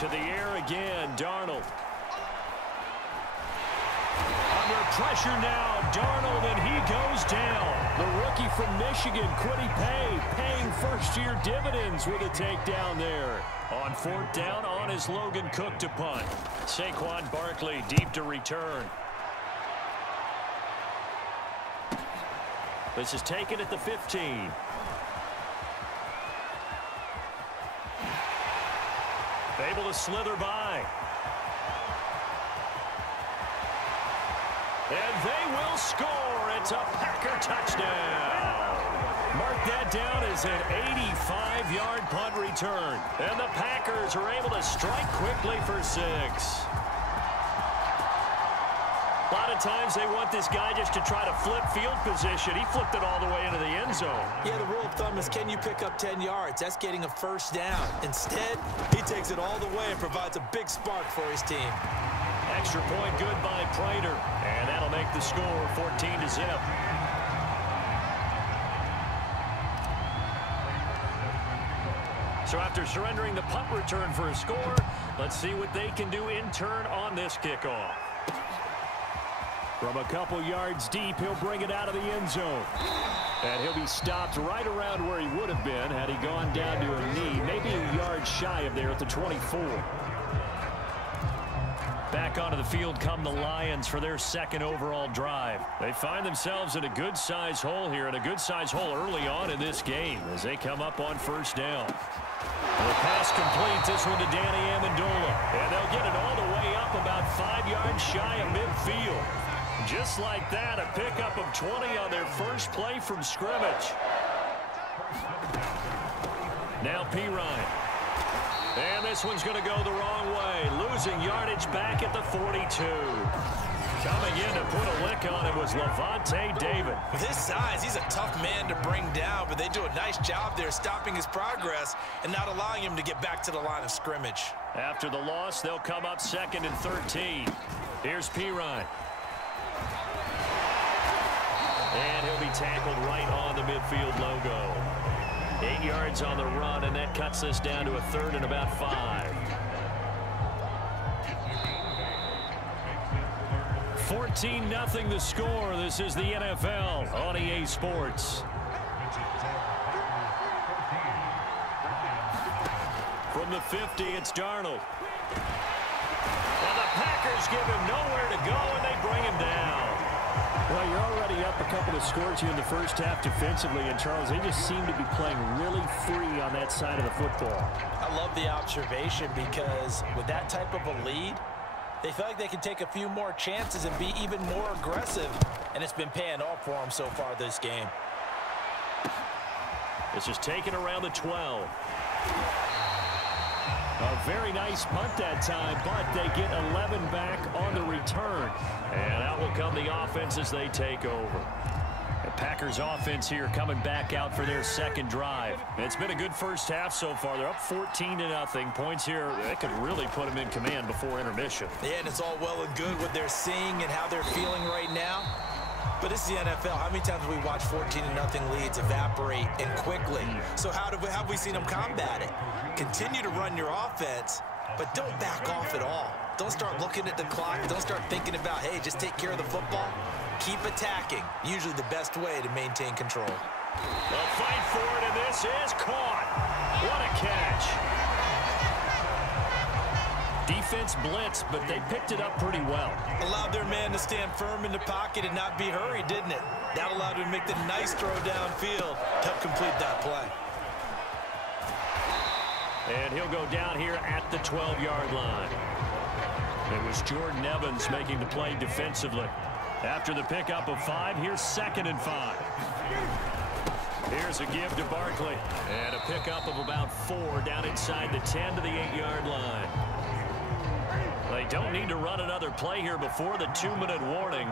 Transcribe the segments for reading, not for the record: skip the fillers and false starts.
To the air again, Darnold. Under pressure now, Darnold, and he goes down. The rookie from Michigan, Kwity Paye, paying first-year dividends with a takedown there. On fourth down, on is Logan Cook to punt. Saquon Barkley deep to return. This is taken at the 15. Able to slither by. And they will score. It's a Packer touchdown. Mark that down as an 85-yard punt return. And the Packers are able to strike quickly for 6. A lot of times they want this guy just to try to flip field position. He flipped it all the way into the end zone. Yeah, the rule of thumb is, can you pick up 10 yards? That's getting a first down. Instead, he takes it all the way and provides a big spark for his team. Extra point good by Prater. And that'll make the score 14-0. So after surrendering the punt return for a score, let's see what they can do in turn on this kickoff. From a couple yards deep, he'll bring it out of the end zone. And he'll be stopped right around where he would have been had he gone down to a knee, maybe a yard shy of there at the 24. Back onto the field come the Lions for their second overall drive. They find themselves in a good-sized hole here, and a good-sized hole early on in this game as they come up on first down. The pass complete, this one to Danny Amendola. And they'll get it all the way up about 5 yards shy of midfield. Just like that, a pickup of 20 on their first play from scrimmage. Now Pirine. And this one's going to go the wrong way. Losing yardage back at the 42. Coming in to put a lick on it was Levante David. With his size, he's a tough man to bring down, but they do a nice job there stopping his progress and not allowing him to get back to the line of scrimmage. After the loss, they'll come up 2nd and 13. Here's Pirine. And he'll be tackled right on the midfield logo. 8 yards on the run, and that cuts this down to a 3rd and about 5. 14-0 the score. This is the NFL on EA Sports. From the 50, it's Darnold. And the Packers give him nowhere to go, and they bring him down. Well, you're already up a couple of scores here in the first half defensively, and Charles, they just seem to be playing really free on that side of the football. I love the observation because with that type of a lead, they feel like they can take a few more chances and be even more aggressive, and it's been paying off for them so far this game. This is taken around the 12. A very nice punt that time, but they get 11 back on the return. And out will come the offense as they take over. The Packers offense here coming back out for their second drive. It's been a good first half so far. They're up 14-0. Points here, that could really put them in command before intermission. Yeah, and it's all well and good what they're seeing and how they're feeling right now. But this is the NFL. How many times have we watched 14-0 leads evaporate and quickly? So how have we seen them combat it? Continue to run your offense, but don't back off at all. Don't start looking at the clock. Don't start thinking about, hey, just take care of the football. Keep attacking. Usually the best way to maintain control. They'll fight for it, and this is caught. What a catch. Defense blitzed, but they picked it up pretty well. Allowed their man to stand firm in the pocket and not be hurried, didn't it? That allowed him to make the nice throw downfield to help complete that play. And he'll go down here at the 12-yard line. It was Jordan Evans making the play defensively. After the pickup of 5, here's 2nd and 5. Here's a give to Barkley. And a pickup of about 4 down inside the 10 to the 8-yard line. They don't need to run another play here before the 2-minute warning.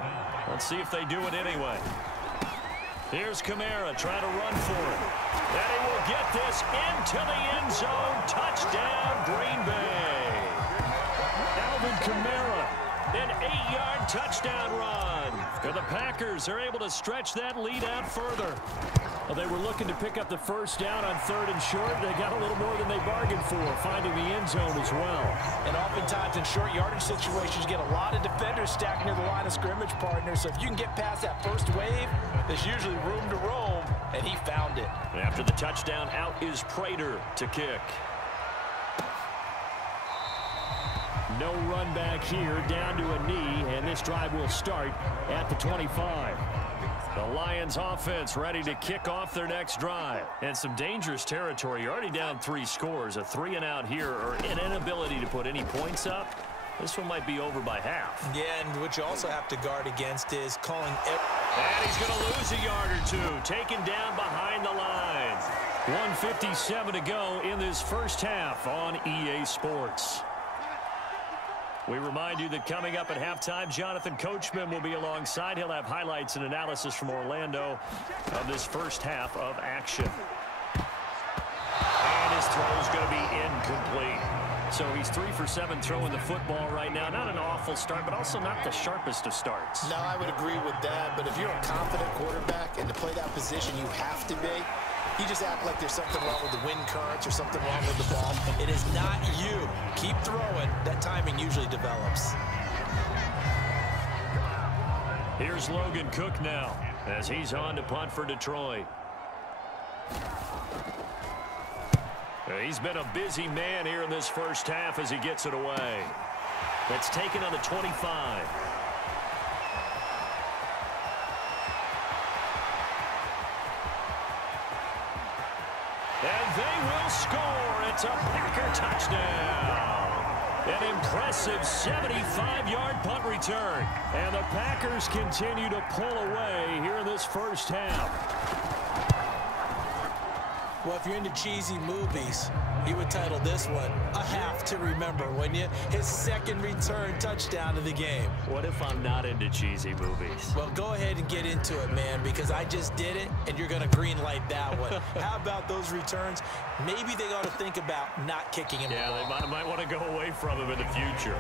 Let's see if they do it anyway. Here's Kamara trying to run for it. And he will get this into the end zone. Touchdown, Green Bay. Alvin Kamara, an 8-yard touchdown run. And the Packers are able to stretch that lead out further. Well, they were looking to pick up the first down on 3rd and short. They got a little more than they bargained for, finding the end zone as well. And oftentimes in short yardage situations, you get a lot of defenders stacked near the line of scrimmage, partner. So if you can get past that first wave, there's usually room to roam, and he found it. After the touchdown, out is Prater to kick. No run back here, down to a knee, and this drive will start at the 25. The Lions offense ready to kick off their next drive. And some dangerous territory. You're already down 3 scores. A 3-and-out here, or an inability to put any points up. This one might be over by half. Yeah, and what you also have to guard against is calling it. And he's going to lose a yard or two. Taken down behind the lines. 1:57 to go in this first half on EA Sports. We remind you that coming up at halftime, Jonathan Coachman will be alongside. He'll have highlights and analysis from Orlando of this first half of action. And his throw is going to be incomplete. So he's 3 for 7 throwing the football right now. Not an awful start, but also not the sharpest of starts. No, I would agree with that. But if you're a confident quarterback and to play that position, you have to be. You just act like there's something wrong with the wind currents or something wrong with the ball. It is not you. Keep throwing. That timing usually develops. Here's Logan Cook now as he's on to punt for Detroit. He's been a busy man here in this first half as he gets it away. That's taken on the 25. And they will score. It's a Packer touchdown. An impressive 75-yard punt return. And the Packers continue to pull away here in this first half. Well, if you're into cheesy movies, you would title this one A Half to Remember, wouldn't you? His second return touchdown of the game. What if I'm not into cheesy movies? Well, go ahead and get into it, man, because I just did it, and you're going to green light that one. How about those returns? Maybe they ought to think about not kicking him. Yeah, they might want to go away from him in the future.